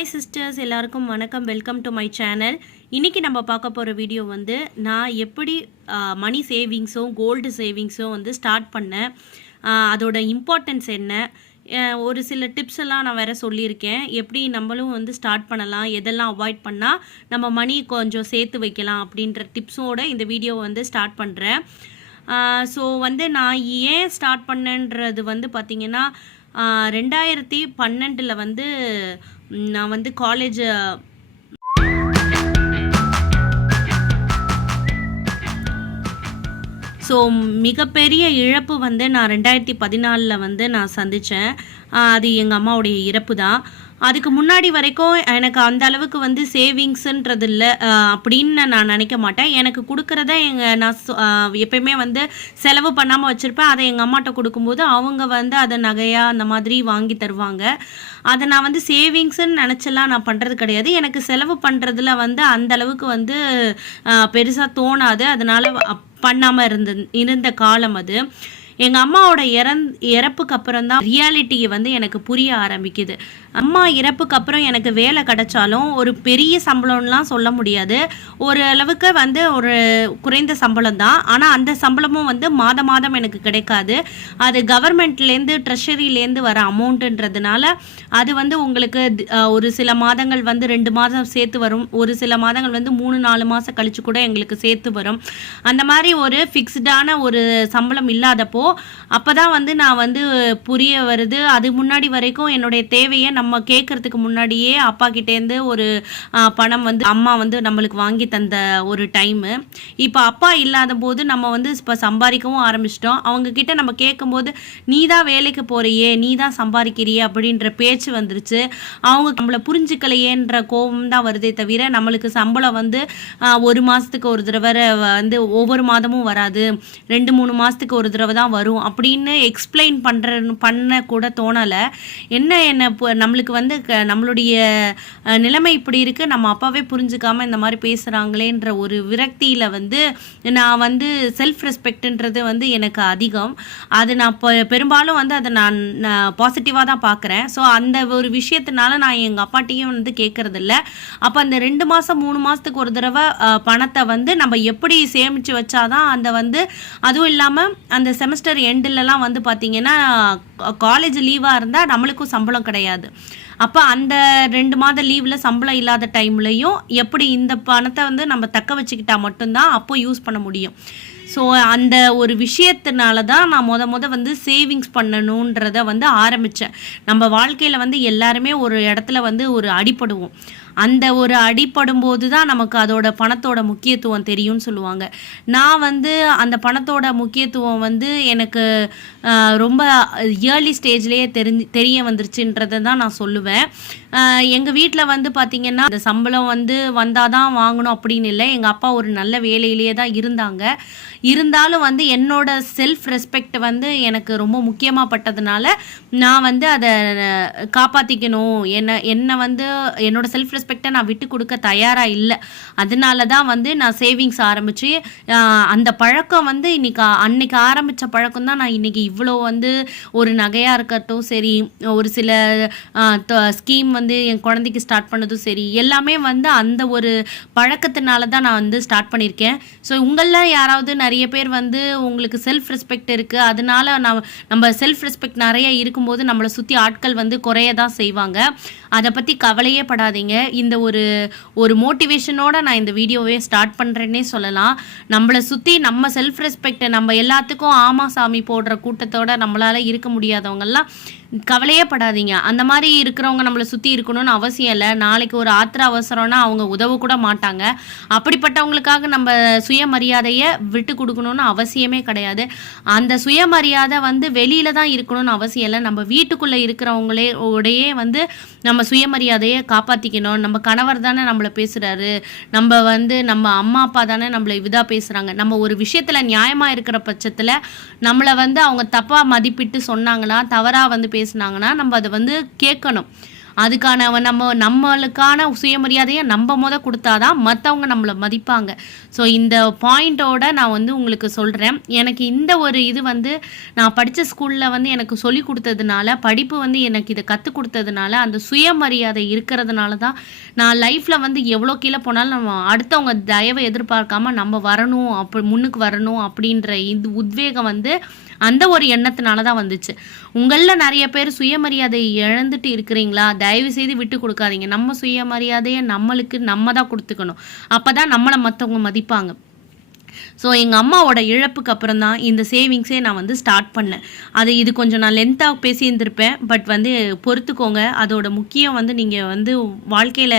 Hi sisters எல்லாருக்கும் வணக்கம். Welcome to my channel இன்றைக்கி நம்ம பார்க்க போகிற வீடியோ வந்து நான் எப்படி மணி சேவிங்ஸும் கோல்டு சேவிங்ஸும் வந்து ஸ்டார்ட் பண்ணேன். அதோட இம்பார்ட்டன்ஸ் என்ன? ஒரு சில டிப்ஸ் எல்லாம் நான் வேறு சொல்லியிருக்கேன். எப்படி நம்மளும் வந்து ஸ்டார்ட் பண்ணலாம் எதெல்லாம் அவாய்ட் பண்ணால் நம்ம மணி கொஞ்சம் சேர்த்து வைக்கலாம் அப்படின்ற டிப்ஸோட இந்த வீடியோவை வந்து ஸ்டார்ட் பண்ணுறேன் ஸோ வந்து நான் ஏன் ஸ்டார்ட் பண்ணேன்றது வந்து பார்த்திங்கன்னா ரெண்டாயிரத்தி பன்னெண்டில் வந்து நான் வந்து காலேஜ் ஸோ மிகப்பெரிய இழப்பு வந்து நான் ரெண்டாயிரத்தி பதினாலில் வந்து நான் சந்தித்தேன் அது எங்கள் அம்மாவுடைய இறப்பு தான் அதுக்கு முன்னாடி வரைக்கும் எனக்கு அந்த அளவுக்கு வந்து சேவிங்ஸுன்றது இல்லை அப்படின்னு நான் நினைக்க மாட்டேன். எனக்கு கொடுக்குறத எங்கள் நான் சொ- எப்பயுமே வந்து செலவு பண்ணாமல் வச்சுருப்பேன். அதை எங்கள் அம்மாட்ட கொடுக்கும்போது அவங்க வந்து அதை நகையாக அந்த மாதிரி வாங்கி தருவாங்க. அதை நான் வந்து சேவிங்ஸ்ன்னு நினச்செல்லாம் நான் பண்ணுறது கிடையாது. எனக்கு செலவு பண்ணுறதுல வந்து அந்த அளவுக்கு வந்து பெருசாக தோணாது. அதனால பண்ணாமல் இருந்த இருந்த காலம் அது. எங்கள் அம்மாவோட இறந் இறப்புக்கு அப்புறம் தான் ரியாலிட்டியை வந்து எனக்கு புரிய ஆரம்பிக்குது. அம்மா இறப்புக்கு அப்புறம் எனக்கு வேலை கிடைச்சாலும் ஒரு பெரிய சம்பளம்லாம் சொல்ல முடியாது. ஒரு அளவுக்கு வந்து ஒரு குறைந்த சம்பளம் தான். ஆனால் அந்த சம்பளமும் வந்து மாதம் மாதம் எனக்கு கிடைக்காது. அது கவர்மெண்ட்லேருந்து ட்ரெஷரிலேருந்து வர அமௌண்ட்டுன்றதுனால அது வந்து உங்களுக்கு ஒரு சில மாதங்கள் வந்து ரெண்டு மாதம் சேர்த்து வரும். ஒரு சில மாதங்கள் வந்து மூணு நாலு மாதம் கழிச்சு கூட எங்களுக்கு சேர்த்து வரும். அந்த மாதிரி ஒரு ஃபிக்ஸ்டான ஒரு சம்பளம் இல்லாதப்போ அப்போ தான் வந்து நான் வந்து புரிய வருது. அது முன்னாடி வரைக்கும் என்னுடைய தேவையை நம்ம கேட்கறதுக்கு முன்னாடியே அப்பா கிட்டேருந்து ஒரு பணம் வந்து அம்மா வந்து நம்மளுக்கு வாங்கி தந்த ஒரு டைமு இப்போ அப்பா இல்லாத போது நம்ம வந்து இப்போ சம்பாதிக்கவும் ஆரம்பிச்சிட்டோம். அவங்க கிட்ட நம்ம கேட்கும்போது நீ தான் வேலைக்கு போறியே நீ தான் சம்பாதிக்கிறியே அப்படின்ற பேச்சு வந்துருச்சு. அவங்க நம்மளை புரிஞ்சுக்கலையேன்ற கோபம் தான் வருதே தவிர நம்மளுக்கு சம்பளம் வந்து ஒரு மாதத்துக்கு ஒரு தடவை வந்து ஒவ்வொரு மாதமும் வராது. ரெண்டு மூணு மாதத்துக்கு ஒரு தடவை தான் வரும். அப்படின்னு எக்ஸ்பிளைன் பண்ணுற பண்ண கூட தோணலை. என்ன என்ன நம்ம நம்மளுக்கு வந்து க- நம்மளுடைய நிலைமை இப்படி இருக்குது நம்ம அப்பாவே புரிஞ்சுக்காமல் இந்த மாதிரி பேசுகிறாங்களேன்ற ஒரு விரக்தியில் வந்து நான் வந்து செல்ஃப் ரெஸ்பெக்ட்ன்றது வந்து எனக்கு அதிகம். அது நான் இப்போ பெரும்பாலும் வந்து அதை நான் பாசிட்டிவாக தான் பார்க்குறேன் ஸோ அந்த ஒரு விஷயத்தினால நான் எங்கள் அப்பாட்டையும் வந்து கேட்குறதில்ல அப்போ அந்த ரெண்டு மாதம் மூணு மாதத்துக்கு ஒரு தடவை பணத்தை வந்து நம்ம எப்படி சேமித்து வச்சாதான் அந்த வந்து அதுவும் இல்லாமல் அந்த செமஸ்டர் எண்டுலலாம் வந்து பார்த்திங்கன்னா காலேஜ் லீவாக இருந்தால் நம்மளுக்கும் சம்பளம் கிடையாது. அப்போ அந்த ரெண்டு மாத லீவில் சம்பளம் இல்லாத டைம்லையும் எப்படி இந்த பணத்தை வந்து நம்ம தக்க வச்சுக்கிட்டா மட்டும்தான் அப்போ யூஸ் பண்ண முடியும். ஸோ அந்த ஒரு விஷயத்தினால தான் நான் மொத மொதல் வந்து சேவிங்ஸ் பண்ணணுன்றத வந்து ஆரம்பித்தேன் நம்ம வாழ்க்கையில் வந்து எல்லாருமே ஒரு இடத்துல வந்து ஒரு அடிப்படுவோம் அந்த ஒரு அடிப்படும் போது தான் நமக்கு அதோட பணத்தோட முக்கியத்துவம் தெரியும்னு சொல்லுவாங்க. நான் வந்து அந்த பணத்தோட முக்கியத்துவம் வந்து எனக்கு ரொம்ப இயர்லி ஸ்டேஜ்லேயே தெரிஞ்சு தெரிய வந்துருச்சுன்றதை தான் நான் சொல்லுவேன். எங்கள் வீட்டில் வந்து பார்த்திங்கன்னா அந்த சம்பளம் வந்து வந்தால் தான் வாங்கணும் அப்படின்னு இல்லை. எங்கள் அப்பா ஒரு நல்ல வேலையிலேயே தான் இருந்தாங்க. இருந்தாலும் வந்து என்னோட செல்ஃப் ரெஸ்பெக்ட் வந்து எனக்கு ரொம்ப முக்கியமாக பட்டதுனால நான் வந்து அதை காப்பாற்றிக்கணும் என்ன என்னை வந்து என்னோட செல்ஃப் ரெஸ்பெக்டை நான் விட்டு கொடுக்க தயாராக இல்லை. அதனால தான் வந்து நான் சேவிங்ஸ் ஆரம்பித்து அந்த பழக்கம் வந்து இன்னைக்கு அன்னைக்கு ஆரம்பித்த பழக்கம் தான் நான் இன்னைக்கு இவ்வளோ வந்து ஒரு நகையாக இருக்கட்டும் சரி ஒரு சில ஸ்கீம் வந்து என் குழந்தைக்கு ஸ்டார்ட் பண்ணதும் சரி எல்லாமே வந்து அந்த ஒரு பழக்கத்தினால தான் நான் வந்து ஸ்டார்ட் பண்ணியிருக்கேன். ஸோ உங்களில் யாராவது நிறைய பேர் வந்து உங்களுக்கு செல்ஃப் ரெஸ்பெக்ட் இருக்குது அதனால நான் நம்ம செல்ஃப் ரெஸ்பெக்ட் நிறைய இருக்கும்போது நம்மளை சுற்றி ஆட்கள் வந்து குறைய தான் செய்வாங்க. அதை பற்றி கவலையே படாதீங்க. இந்த ஒரு ஒரு மோட்டிவேஷனோட நான் இந்த வீடியோவே ஸ்டார்ட் பண்ணுறேன்னே சொல்லலாம். நம்மளை சுற்றி நம்ம செல்ஃப் ரெஸ்பெக்டை நம்ம எல்லாத்துக்கும் ஆமா சாமி போடுற கூட்டத்தோட நம்மளால் இருக்க முடியாதவங்கெல்லாம் கவலையே படாதீங்க அந்த மாதிரி இருக்கிறவங்க நம்மளை சுற்றி இருக்கணும்னு அவசியம் இல்லை. நாளைக்கு ஒரு ஆத்திர அவசரம்னா அவங்க உதவ கூட மாட்டாங்க. அப்படிப்பட்டவங்களுக்காக நம்ம சுயமரியாதையை விட்டு கொடுக்கணும்னு அவசியமே கிடையாது. அந்த சுயமரியாதை வந்து வெளியில தான் இருக்கணும்னு அவசியம் இல்லை. நம்ம வீட்டுக்குள்ளே இருக்கிறவங்களே உடையே வந்து நம்ம சுயமரியாதையை காப்பாற்றிக்கணும் நம்ம கணவர் தானே நம்மளை பேசுகிறாரு நம்ம வந்து நம்ம அம்மா அப்பா தானே நம்மளை இதாக பேசுகிறாங்க நம்ம ஒரு விஷயத்தில் நியாயமாக இருக்கிற பட்சத்தில் நம்மளை வந்து அவங்க தப்பாக மதிப்பிட்டு சொன்னாங்கன்னா தவறாக வந்து பேசுனாங்கன்னா நம்ம அதை வந்து கேட்கணும். அதுக்கான நம்ம நம்மளுக்கான சுயமரியாதையை நம்ம முத கொடுத்தாதான் மற்றவங்க நம்மளை மதிப்பாங்க. ஸோ இந்த பாயிண்டோட நான் வந்து உங்களுக்கு சொல்கிறேன் எனக்கு இந்த ஒரு இது வந்து நான் படித்த ஸ்கூலில் வந்து எனக்கு சொல்லி கொடுத்ததுனால படிப்பு வந்து எனக்கு இதை கற்றுக் கொடுத்ததுனால அந்த சுயமரியாதை இருக்கிறதுனால தான் நான் லைஃப்பில் வந்து எவ்வளோ கீழே போனாலும் நம்ம அடுத்தவங்க தயவை எதிர்பார்க்காம நம்ம வரணும் அப்படி முன்னுக்கு வரணும் அப்படின்ற இது உத்வேகம் வந்து அந்த ஒரு எண்ணத்தினால தான் வந்துச்சு. உங்களில் நிறைய பேர் சுயமரியாதை இழந்துட்டு இருக்கிறீங்களா? தயவு செய்து விட்டு கொடுக்காதீங்க. நம்ம சுயமரியாதையை நம்மளுக்கு நம்ம தான் கொடுத்துக்கணும். அப்போ தான் நம்மளை மற்றவங்க மதிப்பாங்க. ஸோ எங்கள் அம்மாவோட இழப்புக்கு அப்புறம் தான் இந்த சேவிங்ஸே நான் வந்து ஸ்டார்ட் பண்ணேன். அது இது கொஞ்சம் நான் லென்த்தாக பேசியிருந்திருப்பேன் பட் வந்து பொறுத்துக்கோங்க. அதோட முக்கியம் வந்து நீங்கள் வந்து வாழ்க்கையில்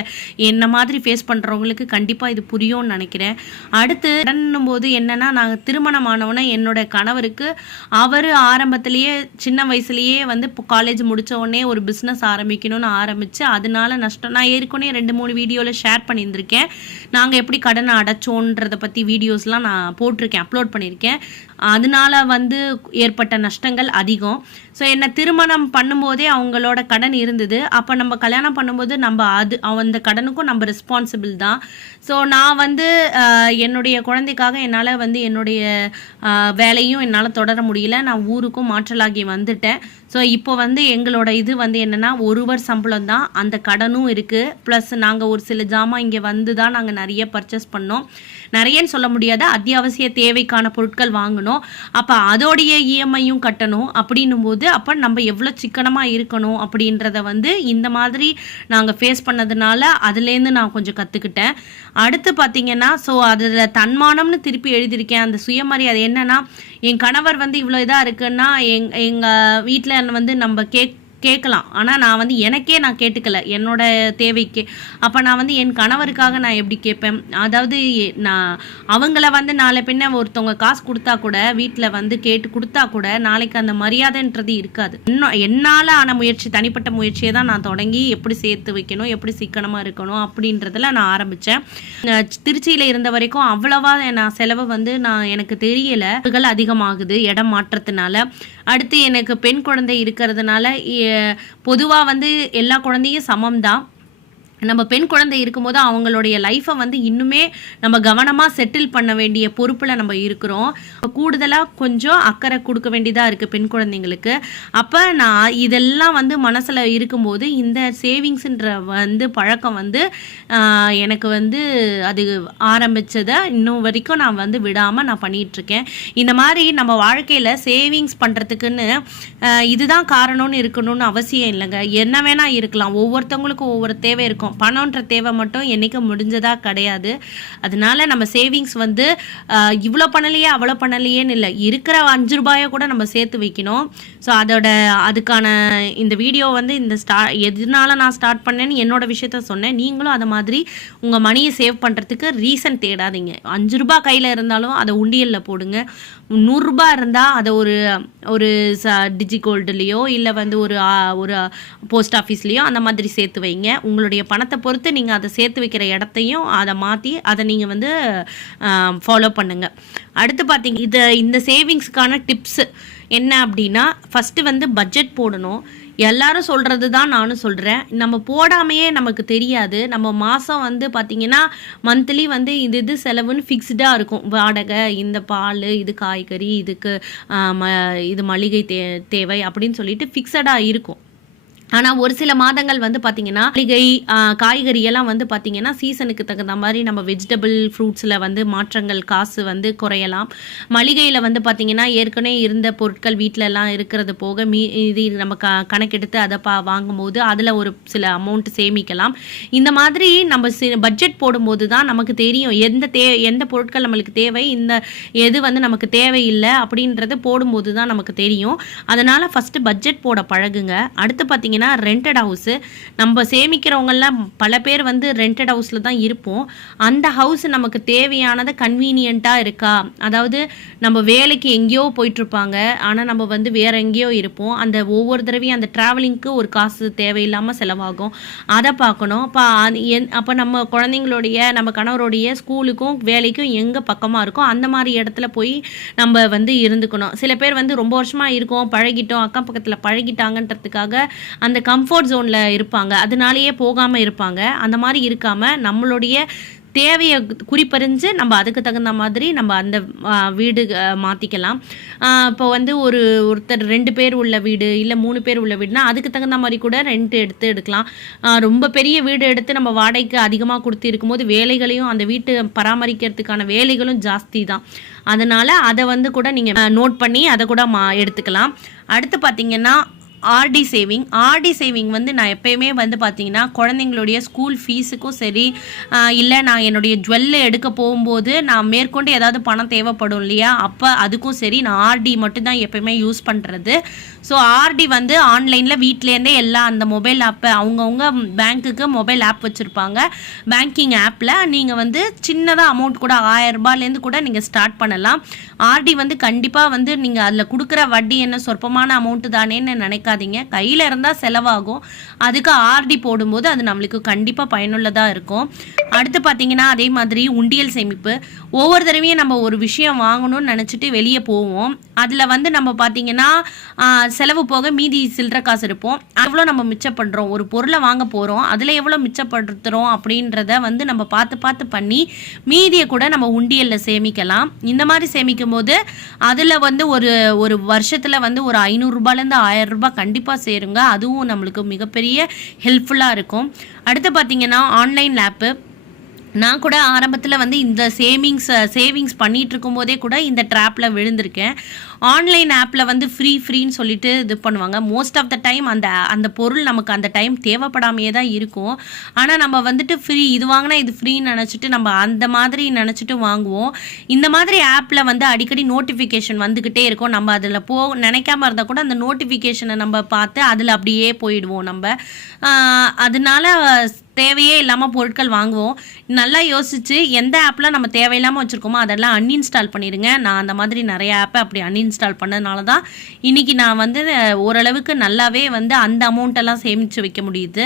என்ன மாதிரி ஃபேஸ் பண்ணுறவங்களுக்கு கண்டிப்பாக இது புரியும்னு நினைக்கிறேன். அடுத்து கடனும் போது என்னென்னா நான் திருமணம் ஆனவொன்னே என்னோட கணவருக்கு அவர் ஆரம்பத்திலேயே சின்ன வயசுலேயே வந்து இப்போ காலேஜ் முடித்த உடனே ஒரு பிஸ்னஸ் ஆரம்பிக்கணும்னு ஆரம்பித்து அதனால நஷ்டம் நான் ஏற்கனவே ரெண்டு மூணு வீடியோவில் ஷேர் பண்ணியிருந்திருக்கேன். நாங்கள் எப்படி கடனை அடைச்சோன்றதை பற்றி வீடியோஸ்லாம் நான் போட்டிருக்கேன் அப்லோட் பண்ணியிருக்கேன். அதனால வந்து ஏற்பட்ட நஷ்டங்கள் அதிகம். ஸோ என்னை திருமணம் பண்ணும்போதே அவங்களோட கடன் இருந்தது. அப்போ நம்ம கல்யாணம் பண்ணும்போது நம்ம அது அந்த கடனுக்கும் நம்ம ரெஸ்பான்சிபிள் தான். ஸோ நான் வந்து என்னுடைய குழந்தைக்காக என்னால் வந்து என்னுடைய வேலையும் என்னால் தொடர முடியல. நான் ஊருக்கும் மாற்றலாகி வந்துட்டேன். ஸோ இப்போ வந்து எங்களோட இது வந்து என்னென்னா ஒருவர் சம்பளம் தான். அந்த கடனும் இருக்குது ப்ளஸ் நாங்கள் ஒரு சில ஜாமான் இங்கே வந்து தான் நாங்கள் நிறைய பர்ச்சேஸ் பண்ணோம். நிறையன்னு சொல்ல முடியாத. அத்தியாவசிய தேவைக்கான பொருட்கள் வாங்கணும். அப்போ அதோடைய இஎம்ஐயும் கட்டணும் அப்படின்னும் போது அப்போ நம்ம எவ்வளோ சிக்கனமாக இருக்கணும் அப்படின்றத வந்து இந்த மாதிரி நாங்கள் ஃபேஸ் பண்ணதுனால அதுலேருந்து நான் கொஞ்சம் கற்றுக்கிட்டேன் அடுத்து பார்த்தீங்கன்னா ஸோ அதில் தன்மானம்னு திருப்பி எழுதியிருக்கேன். அந்த சுயமரியாதை என்னன்னா என் கணவர் வந்து இவ்வளோ இதாக இருக்குன்னா எங் எங்கள் வீட்டில் வந்து நம்ம கேக் கேட்கலாம். ஆனால் நான் வந்து எனக்கே நான் கேட்டுக்கல. என்னோட தேவைக்கு. அப்போ நான் வந்து என் கணவருக்காக நான் எப்படி கேட்பேன்? அதாவது நான் அவங்கள வந்து நாளை பின்ன ஒருத்தவங்க காசு கொடுத்தா கூட வீட்டில் வந்து கேட்டு கொடுத்தா கூட நாளைக்கு அந்த மரியாதைன்றது இருக்காது. இன்னும் என்னால் ஆன முயற்சி தனிப்பட்ட முயற்சியை தான் நான் தொடங்கி எப்படி சேர்த்து வைக்கணும் எப்படி சிக்கனமாக இருக்கணும் அப்படின்றதுல நான் ஆரம்பித்தேன் திருச்சியில் இருந்த வரைக்கும் அவ்வளவா நான் செலவு வந்து நான் எனக்கு தெரியலை. அதிகமாகுது இடம் மாற்றத்தினால. அடுத்து எனக்கு பெண் குழந்தை இருக்கிறதுனால பொதுவாக வந்து எல்லா குழந்தையும் சமம் தான் நம்ம பெண் குழந்தை இருக்கும்போது அவங்களுடைய லைஃப்பை வந்து இன்னுமே நம்ம கவனமாக செட்டில் பண்ண வேண்டிய பொறுப்பில் நம்ம இருக்கிறோம். கூடுதலாக கொஞ்சம் அக்கறை கொடுக்க வேண்டியதாக இருக்குது பெண் குழந்தைங்களுக்கு. அப்போ நான் இதெல்லாம் வந்து மனசில் இருக்கும்போது இந்த சேவிங்ஸுன்ற வந்து பழக்கம் வந்து எனக்கு வந்து அது ஆரம்பித்ததை இன்னும் வரைக்கும் நான் வந்து விடாமல் நான் பண்ணிகிட்ருக்கேன் இந்த மாதிரி நம்ம வாழ்க்கையில் சேவிங்ஸ் பண்ணுறதுக்குன்னு இதுதான் காரணம்னு இருக்கணும்னு அவசியம் இல்லைங்க. என்ன வேணால் இருக்கலாம். ஒவ்வொருத்தவங்களுக்கும் ஒவ்வொரு தேவை இருக்கும். பணம்ன்ற தேவை மட்டும் என்றைக்கும் முடிஞ்சதாக கிடையாது. அதனால நம்ம சேவிங்ஸ் வந்து இவ்வளோ பண்ணலையே அவ்வளோ பண்ணலையேன்னு இல்லை. இருக்கிற அஞ்சு ரூபாயை கூட நம்ம சேர்த்து வைக்கணும். ஸோ அதோட அதுக்கான இந்த வீடியோ வந்து இந்த ஸ்டா எதனால நான் ஸ்டார்ட் பண்ணேன்னு என்னோட விஷயத்த சொன்னேன். நீங்களும் அதை மாதிரி உங்கள் மணியை சேவ் பண்ணுறதுக்கு ரீசன் தேடாதீங்க. அஞ்சு ரூபாய் கையில் இருந்தாலும் அதை உண்டியலில் போடுங்க. நூறுரூபா இருந்தால் அதை ஒரு ஒரு ச டிஜி கோல்டுலேயோ இல்லை வந்து ஒரு ஒரு போஸ்ட் ஆஃபீஸ்லேயோ அந்த மாதிரி சேர்த்து வைங்க. உங்களுடைய பணம் பணத்தை பொறுத்து நீங்கள் அதை சேர்த்து வைக்கிற இடத்தையும் அதை மாற்றி அதை நீங்கள் வந்து ஃபாலோ பண்ணுங்கள் அடுத்து பார்த்தீங்க இது இந்த சேவிங்ஸுக்கான டிப்ஸு என்ன அப்படின்னா ஃபஸ்ட்டு வந்து பட்ஜெட் போடணும். எல்லாரும் சொல்கிறது தான் நானும் சொல்கிறேன் நம்ம போடாமையே நமக்கு தெரியாது. நம்ம மாதம் வந்து பார்த்திங்கன்னா மந்த்லி வந்து இது இது செலவுன்னு ஃபிக்ஸ்டாக இருக்கும். வாடகை இந்த பால் இது காய்கறி இதுக்கு ம இது மளிகை தே தேவை அப்படின்னு சொல்லிட்டு ஃபிக்ஸடாக இருக்கும். ஆனால் ஒரு சில மாதங்கள் வந்து பார்த்தீங்கன்னா மளிகை காய்கறி எல்லாம் வந்து பார்த்தீங்கன்னா சீசனுக்கு தகுந்த மாதிரி நம்ம வெஜிடபிள் ஃப்ரூட்ஸில் வந்து மாற்றங்கள் காசு வந்து குறையலாம். மளிகையில் வந்து பார்த்தீங்கன்னா ஏற்கனவே இருந்த பொருட்கள் வீட்டில எல்லாம் இருக்கிறது போக மீ இது நம்ம க கணக்கெடுத்து அதை பா வாங்கும்போது அதில் ஒரு சில அமௌண்ட் சேமிக்கலாம். இந்த மாதிரி நம்ம பட்ஜெட் போடும்போது தான் நமக்கு தெரியும் எந்த தே எந்த பொருட்கள் நம்மளுக்கு தேவை இந்த எது வந்து நமக்கு தேவையில்லை அப்படின்றது போடும்போது தான் நமக்கு தெரியும். அதனால் ஃபஸ்ட்டு பட்ஜெட் போட பழகுங்க. அடுத்து பார்த்தீங்கன்னா ரெண்டட் ஹவுஸு நம்ம சேமிக்கிறவங்கெல்லாம் பல பேர் வந்து ரெண்டட் ஹவுஸில் தான் இருப்போம். அந்த ஹவுஸ் நமக்கு தேவையானதை கன்வீனியண்ட்டாக இருக்கா? அதாவது நம்ம வேலைக்கு எங்கேயோ போயிட்டுருப்பாங்க. ஆனால் நம்ம வந்து வேற எங்கேயோ இருப்போம். அந்த ஒவ்வொரு தடவையும் அந்த ட்ராவலிங்க்கு ஒரு காசு தேவையில்லாமல் செலவாகும். அதை பார்க்கணும். அப்போ என் அப்போ நம்ம குழந்தைங்களுடைய நம்ம கணவருடைய ஸ்கூலுக்கும் வேலைக்கும் எங்கே பக்கமாக இருக்கோ அந்த மாதிரி இடத்துல போய் நம்ம வந்து இருந்துக்கணும். சில பேர் வந்து ரொம்ப வருஷமாக இருக்கோம் பழகிட்டோம் அக்கம் பக்கத்தில் பழகிட்டாங்கன்றதுக்காக அந்த அந்த கம்ஃபர்ட் ஜோனில் இருப்பாங்க. அதனாலேயே போகாமல் இருப்பாங்க. அந்த மாதிரி இருக்காமல் நம்மளுடைய தேவையை குறிப்பறிஞ்சு நம்ம அதுக்கு தகுந்த மாதிரி நம்ம அந்த வீடு மாற்றிக்கலாம் இப்போ வந்து ஒரு ஒருத்தர் ரெண்டு பேர் உள்ள வீடு இல்லை மூணு பேர் உள்ள வீடுனா அதுக்கு தகுந்த மாதிரி கூட ரெண்ட் எடுத்து எடுக்கலாம். ரொம்ப பெரிய வீடு எடுத்து நம்ம வாடகைக்கு அதிகமாக கொடுத்து இருக்கும்போது வேலைகளையும் அந்த வீட்டு பராமரிக்கிறதுக்கான வேலைகளும் ஜாஸ்தி தான். அதனால் அதை வந்து கூட நீங்கள் நோட் பண்ணி அதை கூட மா எடுத்துக்கலாம். அடுத்து பார்த்தீங்கன்னா ஆர்டி சேவிங். ஆர்டி சேவிங் வந்து நான் எப்பயுமே வந்து பார்த்தீங்கன்னா குழந்தைங்களுடைய ஸ்கூல் ஃபீஸுக்கும் சரி இல்லை நான் என்னுடைய ஜுவல்லு எடுக்க போகும்போது நான் மேற்கொண்டு ஏதாவது பணம் தேவைப்படும் இல்லையா? அப்போ அதுக்கும் சரி நான் ஆர்டி மட்டும்தான் எப்பயுமே யூஸ் பண்ணுறது ஸோ ஆர்டி வந்து ஆன்லைனில் வீட்டிலேருந்தே எல்லா அந்த மொபைல் ஆப்பை அவங்கவுங்க பேங்க்குக்கு மொபைல் ஆப் வச்சுருப்பாங்க. பேங்கிங் ஆப்பில் நீங்கள் வந்து சின்னதாக அமௌண்ட் கூட ஆயிரம் கூட நீங்கள் ஸ்டார்ட் பண்ணலாம். ஆர்டி வந்து கண்டிப்பாக வந்து நீங்கள் அதில் கொடுக்குற வட்டி என்ன சொற்பமான அமௌண்ட்டு தானேன்னு வச்சுக்காதீங்க கையில் இருந்தால் செலவாகும். அதுக்கு ஆர்டி போடும்போது அது நம்மளுக்கு கண்டிப்பாக பயனுள்ளதாக இருக்கும். அடுத்து பார்த்தீங்கன்னா அதே மாதிரி உண்டியல் சேமிப்பு. ஒவ்வொரு தடவையும் நம்ம ஒரு விஷயம் வாங்கணும்னு நினச்சிட்டு வெளியே போவோம். அதில் வந்து நம்ம பார்த்தீங்கன்னா செலவு போக மீதி சில்லற காசு இருப்போம். எவ்வளோ நம்ம மிச்சப்படுறோம் ஒரு பொருளை வாங்க போகிறோம் அதில் எவ்வளோ மிச்சப்படுத்துகிறோம் அப்படின்றத வந்து நம்ம பார்த்து பார்த்து பண்ணி மீதியை கூட நம்ம உண்டியலில் சேமிக்கலாம். இந்த மாதிரி சேமிக்கும் போது அதில் வந்து ஒரு ஒரு வருஷத்தில் வந்து ஒரு ஐநூறுரூபாலேருந்து ஆயிரம் ரூபாய் கண்டிப்பாக சேருங்க. அதுவும் நம்மளுக்கு மிகப்பெரிய ஹெல்ப்ஃபுல்லாக இருக்கும். அடுத்து பார்த்தீங்கன்னா ஆன்லைன் ஆப்பு நான் கூட ஆரம்பத்தில் வந்து இந்த சேவிங்ஸ் சேவிங்ஸ் பண்ணிகிட்ருக்கும் இருக்கும்போதே கூட இந்த ட்ராப்பில் விழுந்திருக்கேன். ஆன்லைன் ஆப்பில் வந்து ஃப்ரீ ஃப்ரீன்னு சொல்லிட்டு இது பண்ணுவாங்க. மோஸ்ட் ஆஃப் த டைம் அந்த அந்த பொருள் நமக்கு அந்த டைம் தேவைப்படாமையே தான் இருக்கும். ஆனால் நம்ம வந்துட்டு ஃப்ரீ இது வாங்கினா இது ஃப்ரீன்னு நினச்சிட்டு நம்ம அந்த மாதிரி நினச்சிட்டு வாங்குவோம். இந்த மாதிரி ஆப்பில் வந்து அடிக்கடி நோட்டிஃபிகேஷன் வந்துக்கிட்டே இருக்கும். நம்ம அதில் போ நினைக்காம இருந்தால் கூட அந்த நோட்டிஃபிகேஷனை நம்ம பார்த்து அதில் அப்படியே போயிடுவோம் நம்ம. அதனால தேவையே இல்லாமல் பொருட்கள் வாங்குவோம். நல்லா யோசிச்சு எந்த ஆப்லாம் நம்ம தேவையில்லாமல் வச்சுருக்கோமோ அதெல்லாம் அன்இன்ஸ்டால் பண்ணிடுங்க. நான் அந்த மாதிரி நிறைய ஆப்பை அப்படி அன்இன்ஸ்டால் இன்ஸ்டால் பண்ணதுனால தான் இன்றைக்கி நான் வந்து ஓரளவுக்கு நல்லாவே வந்து அந்த அமௌண்ட்டெல்லாம் சேமித்து வைக்க முடியுது.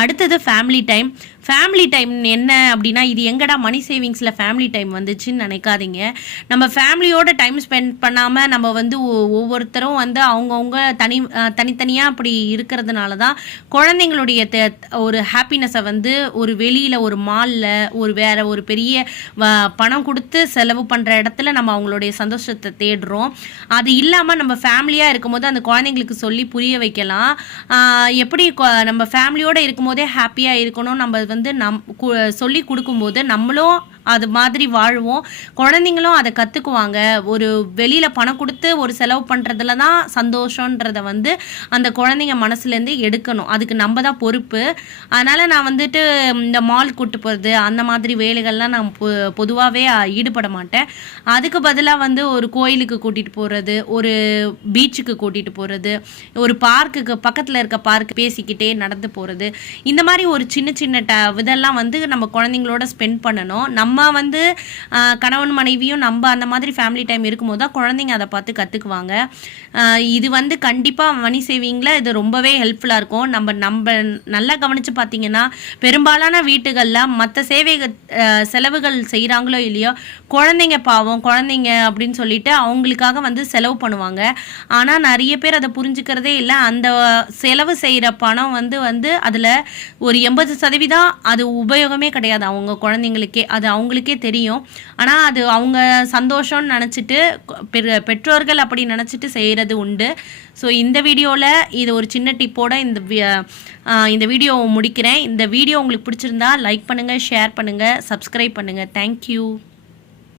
அடுத்தது ஃபேமிலி டைம் ஃபேமிலி டைம் என்ன அப்படின்னா இது எங்கடா மணி சேவிங்ஸில் ஃபேமிலி டைம் வந்துச்சுன்னு நினைக்காதீங்க. நம்ம ஃபேமிலியோட டைம் ஸ்பெண்ட் பண்ணாமல் நம்ம வந்து ஒ- ஒவ்வொருத்தரும் வந்து அவங்கவுங்க தனி தனித்தனியாக அப்படி இருக்கிறதுனால தான் குழந்தைங்களுடைய த ஒரு ஹாப்பினஸை வந்து ஒரு வெளியில் ஒரு மாலில் ஒரு வேற ஒரு பெரிய வ- பணம் கொடுத்து செலவு பண்ணுற இடத்துல நம்ம அவங்களுடைய சந்தோஷத்தை தேடுறோம். அது இல்லாமல் நம்ம ஃபேமிலியாக இருக்கும்போது அந்த குழந்தைங்களுக்கு சொல்லி புரிய வைக்கலாம். எப்படி நம்ம ஃபேமிலியோடு இருக்கும்போதே ஹாப்பியாக இருக்கணும் நம்ம வந்து நம் கு- சொல்லி கொடுக்கும்போது நம்மளும் அது மாதிரி வாழ்வோம். குழந்தைங்களும் அதை கற்றுக்குவாங்க ஒரு வெளியில் பணம் கொடுத்து ஒரு செலவு பண்ணுறதுல தான் சந்தோஷன்றத வந்து அந்த குழந்தைங்க மனசுலேருந்து எடுக்கணும். அதுக்கு நம்ம தான் பொறுப்பு. அதனால் நான் வந்துட்டு இந்த மால் கூட்டு போகிறது அந்த மாதிரி வேலைகள்லாம் நான் பொ பொதுவாகவே ஈடுபட மாட்டேன். அதுக்கு பதிலாக வந்து ஒரு கோயிலுக்கு கூட்டிகிட்டு போகிறது ஒரு பீச்சுக்கு கூட்டிகிட்டு போகிறது ஒரு பார்க்குக்கு பக்கத்தில் இருக்க பார்க் பேசிக்கிட்டே நடந்து போகிறது இந்த மாதிரி ஒரு சின்ன சின்ன ட இதெல்லாம் வந்து நம்ம குழந்தைங்களோட ஸ்பெண்ட் பண்ணணும். நம்ம வந்து கணவன் மனைவியும் நம்ம அந்த மாதிரி ஃபேமிலி டைம் இருக்கும்போது தான் குழந்தைங்க அதை பார்த்து கற்றுக்குவாங்க இது வந்து கண்டிப்பாக மணி சேவிங்கில் இது ரொம்பவே ஹெல்ப்ஃபுல்லாக இருக்கும். நம்ம நம்ம நல்லா கவனித்து பார்த்தீங்கன்னா பெரும்பாலான வீட்டுகளில் மற்ற சேவை செலவுகள் செய்கிறாங்களோ இல்லையோ குழந்தைங்க பாவம் குழந்தைங்க அப்படின்னு சொல்லிட்டு அவங்களுக்காக வந்து செலவு பண்ணுவாங்க. ஆனால் நிறைய பேர் அதை புரிஞ்சுக்கிறதே இல்லை. அந்த செலவு செய்கிற பணம் வந்து வந்து அதில் ஒரு எண்பது சதவீதம் அது உபயோகமே கிடையாது. அவங்க குழந்தைங்களுக்கே. அது அவங்க அவங்களுக்கே தெரியும். ஆனால் அது அவங்க சந்தோஷம்னு நினச்சிட்டு பெற்றோர்கள் அப்படி நினச்சிட்டு செய்கிறது உண்டு. ஸோ இந்த வீடியோவில் இது ஒரு சின்ன டிப்போட இந்த இந்த வீடியோ முடிக்கிறேன். இந்த வீடியோ உங்களுக்கு பிடிச்சிருந்தா லைக் பண்ணுங்கள் ஷேர் பண்ணுங்கள் சப்ஸ்கிரைப் பண்ணுங்கள் தேங்க்யூ